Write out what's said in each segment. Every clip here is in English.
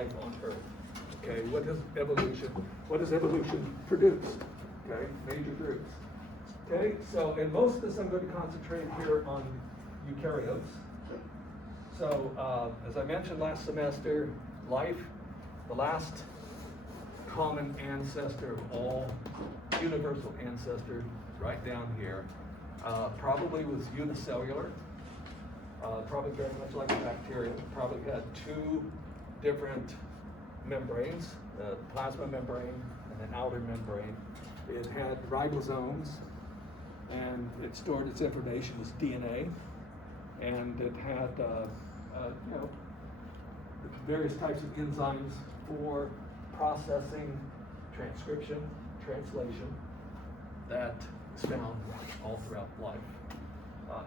life on Earth. Okay, what does evolution produce? Okay, major groups. Okay, so in most of this I'm going to concentrate here on eukaryotes. So as I mentioned last semester, life, the last common ancestor of all, universal ancestor, right down here, probably was unicellular, probably very much like a bacteria, probably had two different membranes, the plasma membrane and an outer membrane. It had ribosomes, and it stored its information as DNA, and it had various types of enzymes for processing, transcription, translation, that is found all throughout life.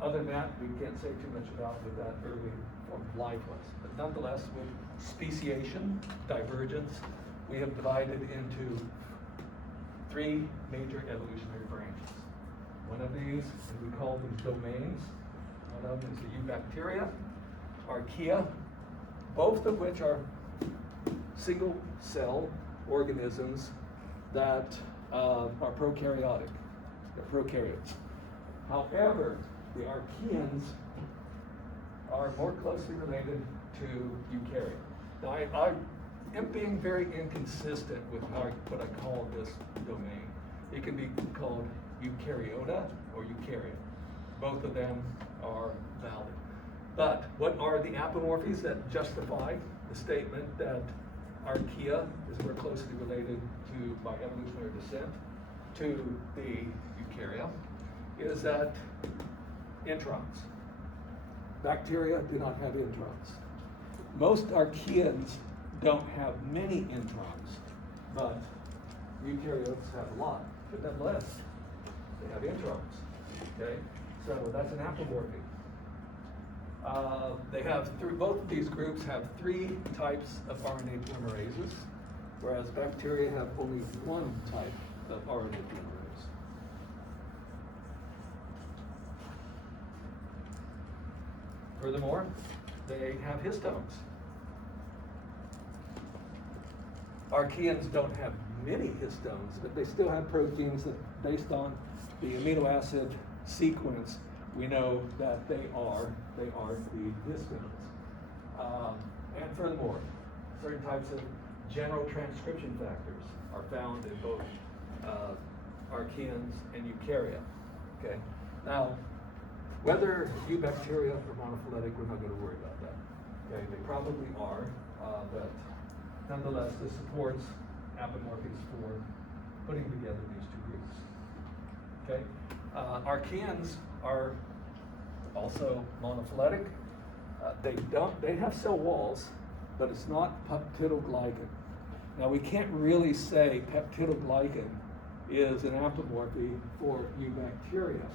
Other than that, we can't say too much about what that early form of life was. But nonetheless, with speciation, divergence, we have divided into three major evolutionary branches. One of these, and we call them domains. One of them is the Eubacteria, Archaea, both of which are single cell organisms that are prokaryotic. They're prokaryotes. However, the Archaeans are more closely related to eukarya. Now, I am being very inconsistent with what I call this domain. It can be called eukaryota or eukarya. Both of them are valid. But what are the apomorphies that justify the statement that Archaea is more closely related to, by evolutionary descent, to the eukarya? Is that introns. Bacteria do not have introns. Most Archaeans don't have many introns, but eukaryotes have a lot. But nonetheless, they have introns. Okay, so that's an apomorphy. Both of these groups have three types of RNA polymerases, whereas bacteria have only one type of RNA polymerase. Furthermore, they have histones. Archaeans don't have many histones, but they still have proteins that, based on the amino acid sequence, we know that they are the histones. And furthermore, certain types of general transcription factors are found in both Archaeans and eukarya. Okay. Now, whether eubacteria are monophyletic, we're not going to worry about that. Okay, they probably are, but nonetheless, this supports apomorphies for putting together these two groups. Okay, Archaeans are also monophyletic. They have cell walls, but it's not peptidoglycan. Now, we can't really say peptidoglycan is an apomorphy for eubacteria.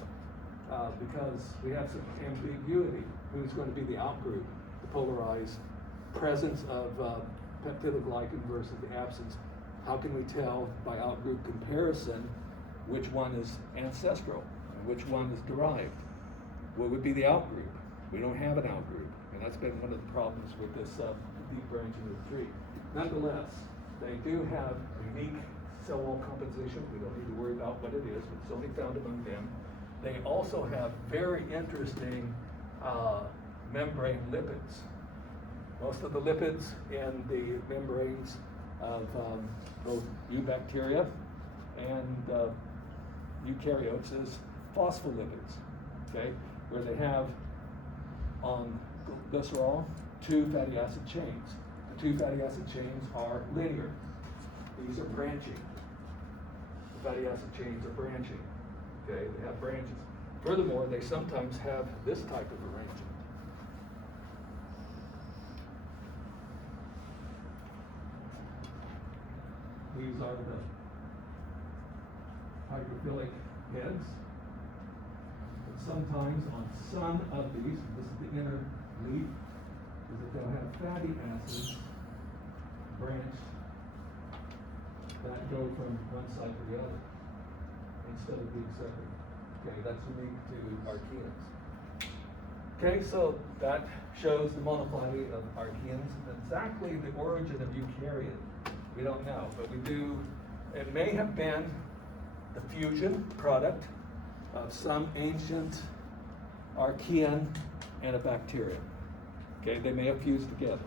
Because we have some ambiguity. Who's going to be the outgroup, the polarized presence of peptidoglycan versus the absence? How can we tell by outgroup comparison which one is ancestral and which one is derived? What would be the outgroup? We don't have an outgroup, and that's been one of the problems with this deep branching of the tree. Nonetheless, they do have unique cell wall composition. We don't need to worry about what it is, but it's only found among them. They also have very interesting membrane lipids. Most of the lipids in the membranes of both eubacteria and eukaryotes is phospholipids, okay, where they have on glycerol two fatty acid chains. The two fatty acid chains are linear. These are branching. The fatty acid chains are branching. Okay, they have branches. Furthermore, they sometimes have this type of arrangement. These are the hydrophilic heads. But sometimes on some of these, this is the inner leaf, is that they'll have fatty acids branched that go from one side to the other, instead of being separate. Okay, that's unique to Archaeans. Okay, so that shows the monophyly of archaeans. Exactly the origin of eukaryote, we don't know, but we do, it may have been the fusion product of some ancient archaean and a bacterium. Okay, they may have fused together.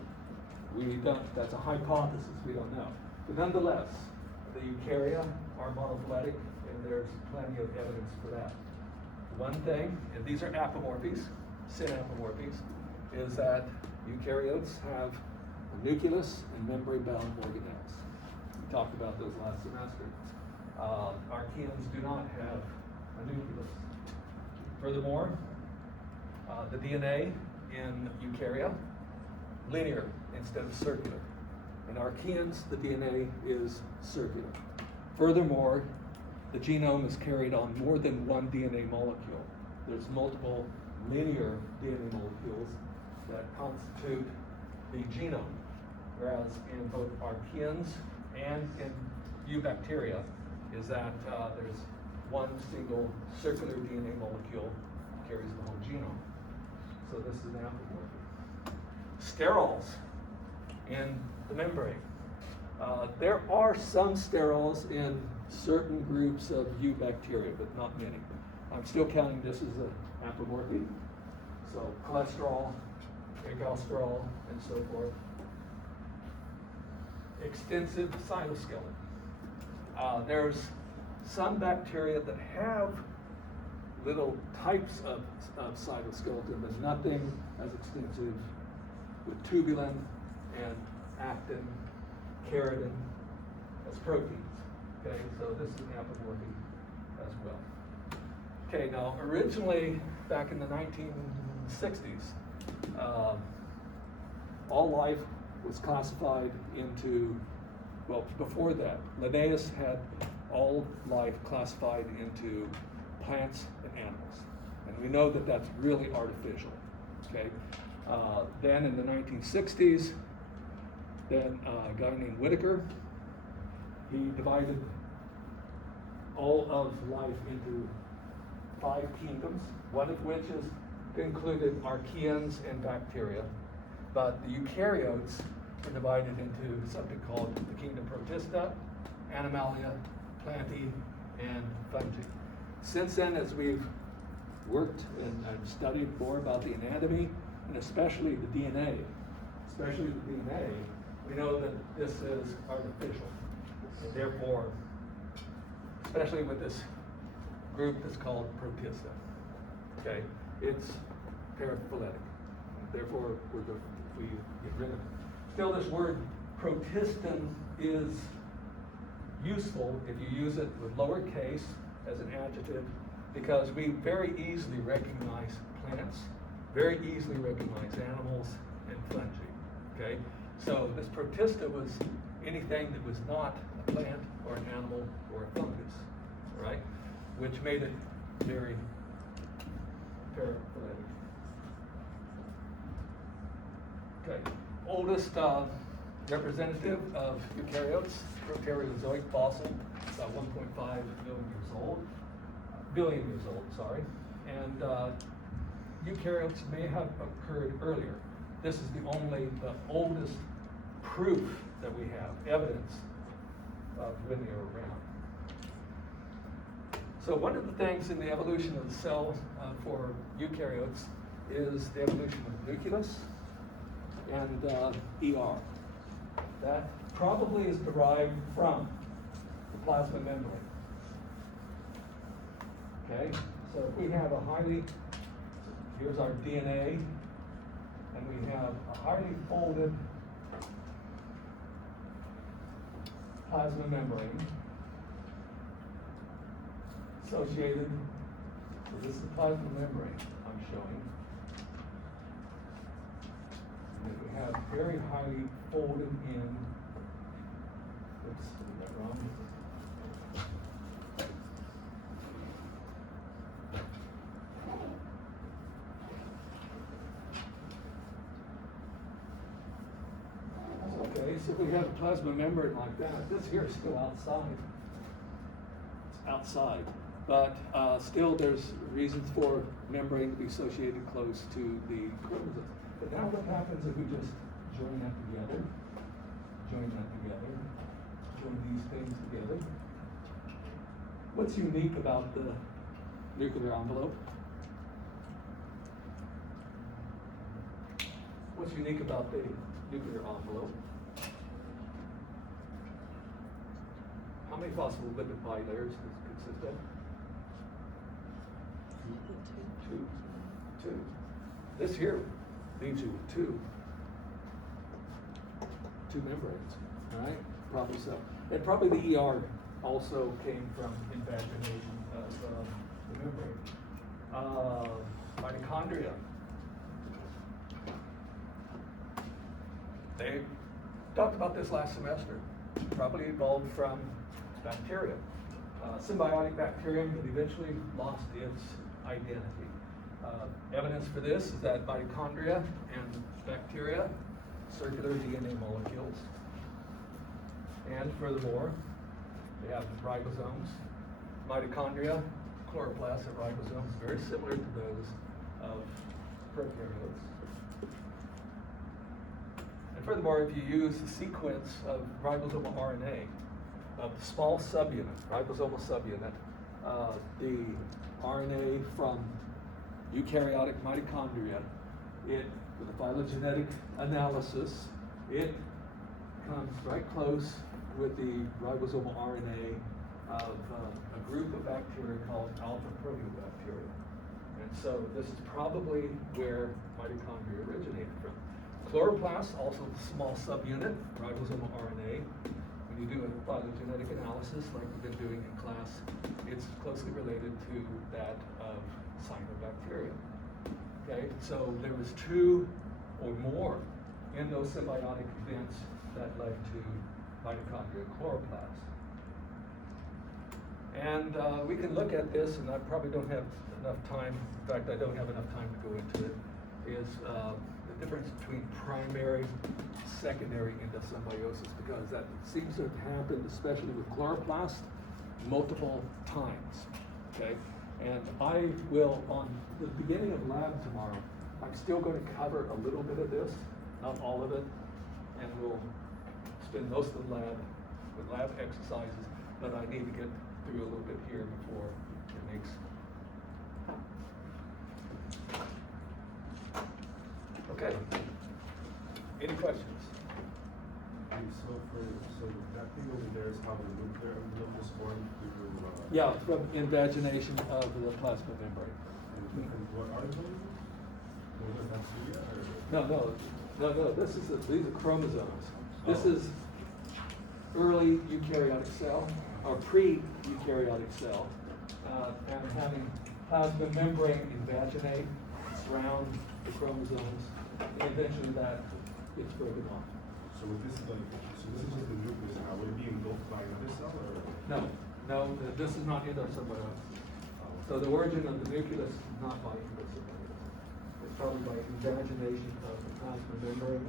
We don't, that's a hypothesis, we don't know. But nonetheless, the eukarya are monophyletic, and there's plenty of evidence for that. One thing, and these are apomorphies, synapomorphies, is that eukaryotes have a nucleus and membrane-bound organelles. We talked about those last semester. Archaeans do not have a nucleus. Furthermore, the DNA in eukarya, linear instead of circular. In archaeans, the DNA is circular. Furthermore, the genome is carried on more than one DNA molecule. There's multiple linear DNA molecules that constitute the genome, whereas in both archaeans and in eubacteria is that there's one single circular DNA molecule carries the whole genome. So this is an apomorphy. Sterols in the membrane. There are some sterols in certain groups of eubacteria, but not many. I'm still counting this as an apomorphy. So cholesterol, ergosterol, and so forth. Extensive cytoskeleton. There's some bacteria that have little types of cytoskeleton, but nothing as extensive with tubulin and actin, keratin as proteins. Okay, so this is an apomorphy as well. Okay, now originally back in the 1960s, all life was classified into, well, before that, Linnaeus had all life classified into plants and animals. And we know that that's really artificial, okay? Then in the 1960s, then a guy named Whitaker, he divided all of life into 5 kingdoms, one of which is included archaeans and bacteria. But the eukaryotes are divided into something called the kingdom Protista, Animalia, Plantae, and Fungi. Since then, as we've worked and studied more about the anatomy, and especially the DNA, we know that this is artificial. And therefore, especially with this group that's called Protista, okay, it's paraphyletic. Therefore, we get rid of it. Still, this word protistan is useful if you use it with lowercase as an adjective, because we very easily recognize plants, very easily recognize animals and fungi, okay? So this protista was anything that was not a plant or an animal or a fungus, right? Which made it very paraphyletic. Okay, oldest representative of eukaryotes, Proterozoic fossil, about 1.5 billion years old, sorry. And eukaryotes may have occurred earlier. This is the oldest proof that we have, evidence of when they were around. So one of the things in the evolution of the cell for eukaryotes is the evolution of nucleus and ER. That probably is derived from the plasma membrane. Okay, so if we have here's our DNA, and we have a highly folded plasma membrane associated, so this is the plasma membrane I'm showing. And we have very highly folded in, oops, did that wrong. Okay, so if we have a plasma membrane like that, this here is still outside. It's outside. But still, there's reasons for membrane to be associated close to the chromosomes. But now what happens if we just join that together, join these things together? What's unique about the nuclear envelope? What's unique about the nuclear envelope? How many phospholipid bilayers does it consist of? Two. This here leaves you with two membranes, all right? Probably so. And probably the ER also came from invagination of the membrane. Mitochondria. They talked about this last semester. Probably evolved from bacteria. Symbiotic bacterium that eventually lost its identity. Evidence for this is that mitochondria and bacteria, circular DNA molecules. And furthermore, they have ribosomes. Mitochondria, chloroplasts have ribosomes very similar to those of prokaryotes. And furthermore, if you use the sequence of ribosomal RNA of the small subunit, ribosomal subunit, the RNA from eukaryotic mitochondria, with a phylogenetic analysis, it comes right close with the ribosomal RNA of a group of bacteria called alpha proteobacteria. And so this is probably where mitochondria originated from. Chloroplasts, also the small subunit, ribosomal RNA. When you do a phylogenetic analysis like we've been doing in class, it's closely related to that of cyanobacteria. Okay, so there was two or more endosymbiotic events that led to mitochondria chloroplasts. And we can look at this, and I probably don't have enough time, in fact I don't have enough time to go into it, is the difference between primary, secondary endosymbiosis, because that seems to have happened, especially with chloroplasts, multiple times, okay? And I will, on the beginning of lab tomorrow, I'm still going to cover a little bit of this, not all of it, and we'll spend most of the lab with lab exercises, but I need to get through a little bit here before it makes. Okay. Any questions? So that thing over there is how the nuclear envelope was formed through. Yeah, from invagination of the plasma membrane. And what are those? Was it bacteria or? No. These are chromosomes. This is early eukaryotic cell or pre-eukaryotic cell, and having plasma membrane invaginate, surround the chromosomes, and eventually that gets broken off. So this is just the nucleus now. Would it be engulfed by another cell or? No, this is not endosymbiosis. So the origin of the nucleus is not by endosymbiosis. It's probably by invagination of the plasma membrane,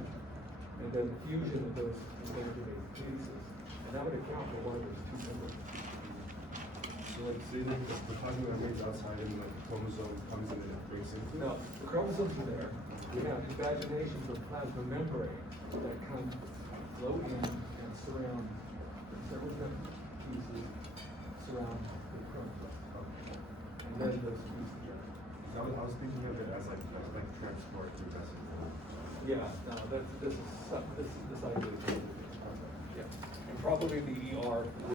and then fusion of those invaginated pieces. And that would account for one of those two membranes. So like say the plasma membrane's outside and like the chromosome comes in and it breaks into it? No, the chromosomes are there. We have invaginations of plasma membrane that come flow in and surround several different pieces surround the chromosome. And then those pieces together. I was thinking of it as like transport through vessels. Yeah, no, this idea. Yeah. And probably the ER